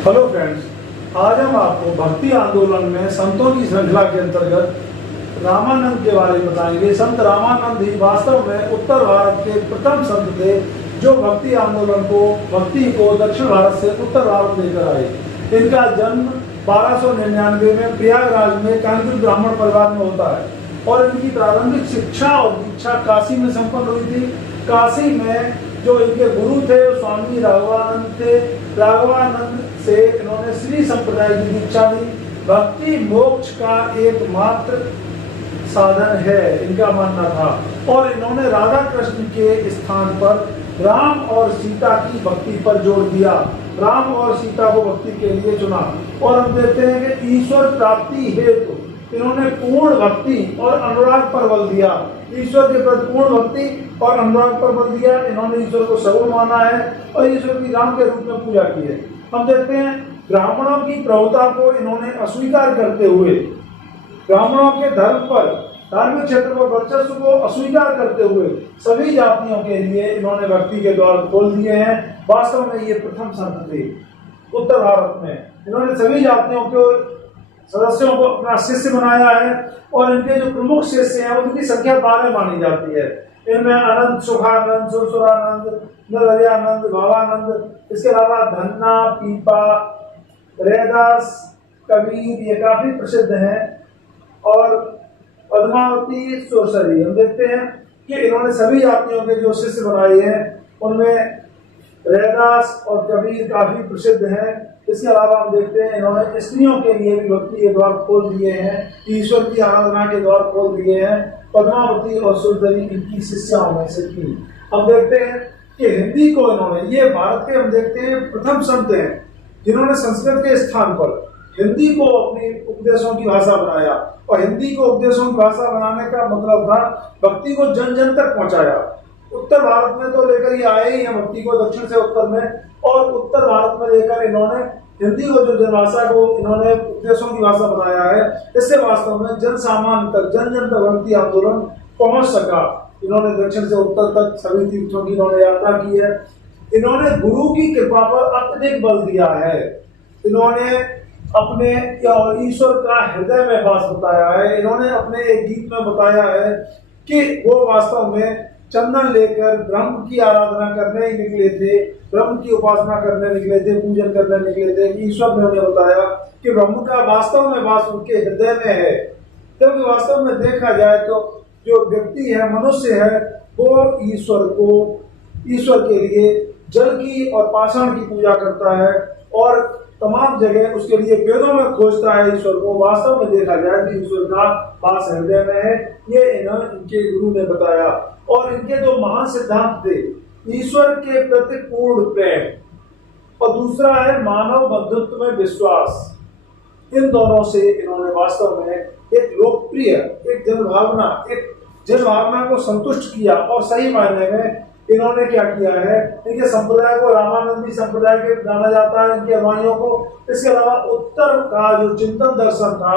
Hello friends, आज हम आपको भक्ति आंदोलन में संतों की श्रृंखला के अंतर्गत रामानंद के बारे में बताएंगे। संत रामानंद ही वास्तव में उत्तर भारत के प्रथम संत थे जो भक्ति आंदोलन भक्ति को दक्षिण भारत से उत्तर भारत लेकर आए। इनका जन्म 1299 में प्रयागराज में कानपुर ब्राह्मण परिवार में होता है और इनकी प्रारंभिक शिक्षा और दीक्षा काशी में संपन्न हुई थी। काशी में जो इनके गुरु थे स्वामी राघवानंद थे। राघवानंद से इन्होंने श्री संप्रदाय की दीक्षा ली। भक्ति मोक्ष का एकमात्र साधन है इनका मानना था और इन्होंने राधा कृष्ण के स्थान पर राम और सीता की भक्ति पर जोर दिया। राम और सीता को भक्ति के लिए चुना और हम देखते हैं कि ईश्वर प्राप्ति हेतु इन्होंने पूर्ण भक्ति और अनुराग पर बल दिया। ईश्वर के प्रति पूर्ण भक्ति और अनुराग पर बल दिया। इन्होंने ईश्वर को सगुण माना है और ईश्वर की राम के रूप में पूजा की है। हम देखते हैं ब्राह्मणों की प्रभुता को इन्होंने अस्वीकार करते हुए, ब्राह्मणों के धर्म पर, धार्मिक क्षेत्र पर वर्चस्व को अस्वीकार करते हुए सभी जातियों के लिए इन्होंने भक्ति के द्वार खोल दिए हैं। वास्तव में ये प्रथम संत थे उत्तर भारत में। इन्होंने सभी जातियों के सदस्यों को अपना शिष्य बनाया है और इनके जो प्रमुख शिष्य हैं उनकी संख्या 12 मानी जाती है। इनमें अनंत, सुखानंद, सुरसुरानंद, नरहरियानंद, भावानंद, इसके अलावा धन्ना, पीपा, रैदास, कबीर, ये काफी प्रसिद्ध हैं और पद्मावती, सुरसरी। हम देखते हैं कि इन्होंने सभी जातियों के जो शिष्य बनाए हैं उनमें रैदास और कबीर काफी प्रसिद्ध हैं। इसके अलावा हम देखते हैं इन्होंने स्त्रियों के लिए भी भक्ति के द्वार खोल दिए हैं, ईश्वर की आराधना के द्वार खोल दिए हैं। पद्मावती और सुरसरी इनकी शिष्याओं में से थी। हम देखते हैं कि हिंदी को इन्होंने, ये भारत के हम देखते हैं प्रथम संत हैं जिन्होंने संस्कृत के स्थान पर हिंदी को अपनी उपदेशों की भाषा बनाया और हिंदी को उपदेशों की भाषा बनाने का मतलब था भक्ति को जन जन तक पहुंचाया। उत्तर भारत में तो लेकर ये आए ही हैं भक्ति को दक्षिण से उत्तर में, और उत्तर भारत में लेकर इन्होंने हिंदी को जो जनभाषा को इन्होंने उपदेशों की भाषा बनाया है। इससे वास्तव में जन सामान्य तक, जन जन तक भक्ति आंदोलन पहुंच सका। इन्होंने दक्षिण से उत्तर तक सभी तीर्थों की इन्होंने यात्रा की है। इन्होंने गुरु की कृपा पर अत्यधिक बल दिया है। इन्होंने अपने ईश्वर का हृदय में वास बताया है। इन्होंने अपने एक गीत में बताया है कि वो वास्तव में चंदन लेकर ब्रह्म की आराधना करने ही निकले थे, ब्रह्म की उपासना करने निकले थे, पूजन करने निकले थे। ईश्वर ने उन्हें बताया कि ब्रह्म का वास्तव में वास उनके हृदय में है। क्योंकि वास्तव में देखा जाए तो जो व्यक्ति है, मनुष्य है, वो ईश्वर के लिए जल की और पाषाण की पूजा करता है और तमाम जगह उसके लिए वेदों में खोजता है ईश्वर को। वास्तव में देखा जाए तो ईश्वर का वास हृदय में है। ये इनके गुरु ने बताया और इनके जो महान सिद्धांत थे, ईश्वर के प्रति पूर्ण प्रेम और दूसरा है मानव बंधुत्व में विश्वास। इन दोनों से इन्होंने वास्तव में एक लोकप्रिय, एक जनभावना को संतुष्ट किया और सही मायने में इन्होंने क्या किया है, इनके संप्रदाय को रामानंदी संप्रदाय के जाना जाता है, इनके अनुयायियों को। इसके अलावा उत्तर का जो चिंतन दर्शन था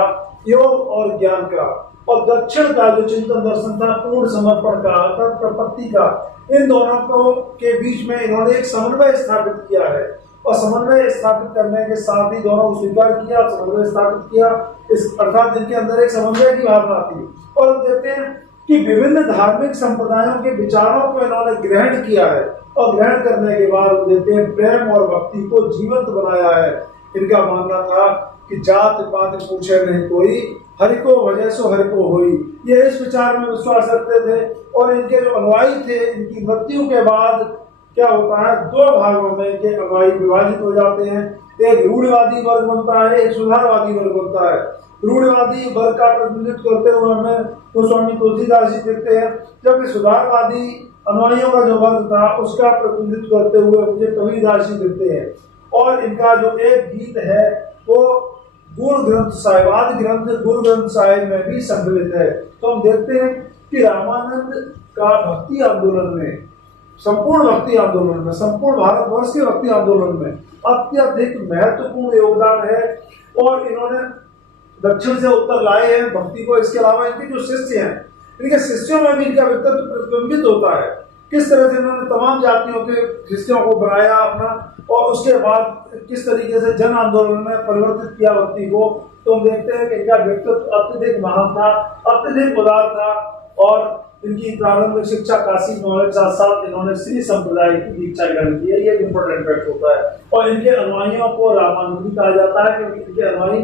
योग और ज्ञान का, और दक्षिण का जो चिंतन दर्शन था पूर्ण समर्पण का, प्रपत्ति का, इन दोनों को के बीच में इन्होंने एक समन्वय स्थापित किया है और समन्वय स्थापित करने के साथ ही दोनों को स्वीकार किया, समन्वय स्थापित किया। इस अर्थात इनके अंदर एक समन्वय की भावना थी। और हम देखते हैं कि विभिन्न धार्मिक संप्रदायों के विचारों को इन्होंने ग्रहण किया है और ग्रहण करने के बाद देखते हैं प्रेम और भक्ति को जीवंत बनाया है। इनका मानना था कि जात पात पूछे नहीं कोई, हरि को भजे सो हरि को होई। ये इस विचार में विश्वास रखते थे और इनके जो अनुयायी थे, इनकी मृत्यु के बाद क्या होता है, 2 भागों में इनके अनुयायी विभाजित हो जाते हैं। एक रूढ़िवादी वर्ग बनता है, एक सुधारवादी वर्ग बनता है। रूढ़िवादी वर्ग का प्रतिनिधित्व करते हुए हमें गोस्वामी तुलसीदास जी देखते हैं, जबकि सुधारवादी अनुयायियों का जो वर्ग था उसका प्रतिनिधित्व करते हुए मुझे कबीरदास जी दिखते हैं। और इनका जो एक गीत है वो गुरु ग्रंथ साहिब, आदि ग्रंथ गुरु ग्रंथ साहिब में भी सम्मिलित है। तो हम देखते हैं कि रामानंद का भक्ति आंदोलन में, संपूर्ण भक्ति आंदोलन में, संपूर्ण भारतवर्ष के भक्ति आंदोलन में अत्यधिक महत्वपूर्ण योगदान है और इन्होंने दक्षिण से उत्तर लाए हैं भक्ति को। इसके अलावा इनके जो शिष्य हैं, इनके शिष्यों में भी इनका व्यक्तित्व प्रतिबिंबित होता है। किस तरह से इन्होंने तमाम जातियों के हिस्सों को बनाया अपना, और उसके बाद किस तरीके से जन आंदोलन में परिवर्तित किया भक्ति को। तो हम देखते हैं कि इनका व्यक्तित्व अत्यधिक महान था, अत्यधिक उदार था, और इनकी प्रारंभिक शिक्षा काशी में होने के साथ साथ इन्होंने श्री संप्रदाय की दीक्षा ग्रहण की है। ये एक इम्पोर्टेंट फैक्ट होता है। और इनके अनुयायियों को रामानंदी कहा जाता है, क्योंकि इनके अनुयायी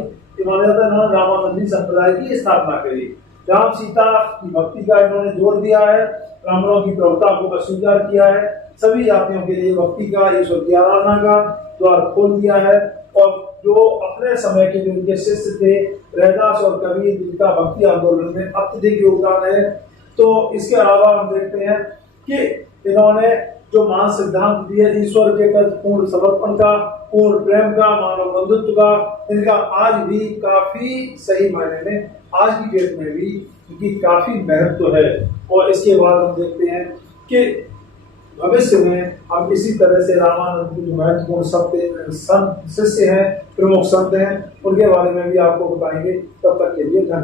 माना जाता है इन्होंने रामानंदी संप्रदाय की स्थापना करी। राम सीता की भक्ति का इन्होंने जोर दिया है, ब्राह्मणों की प्रभुता को अस्वीकार किया है, सभी जातियों के लिए भक्ति का, ईश्वर की आराधना का द्वार खोल दिया है। और जो अपने समय के जो उनके शिष्य थे रैदास और कबीर, जिनका भक्ति आंदोलन में अत्यधिक योगदान है। तो इसके अलावा हम देखते हैं कि इन्होंने जो महान सिद्धांत दिए ईश्वर के प्रति पूर्ण समर्पण का, पूर्ण प्रेम का, मानव बंधुत्व का, इनका आज भी काफी सही मायने में आज की डेट में भी इनकी काफी महत्व है। और इसके बाद हम देखते हैं कि भविष्य में हम इसी तरह से रामानंद की जो महत्वपूर्ण संत शिष्य हैं, प्रमुख संत हैं, उनके बारे में भी आपको बताएंगे। तब तक के लिए धन्यवाद।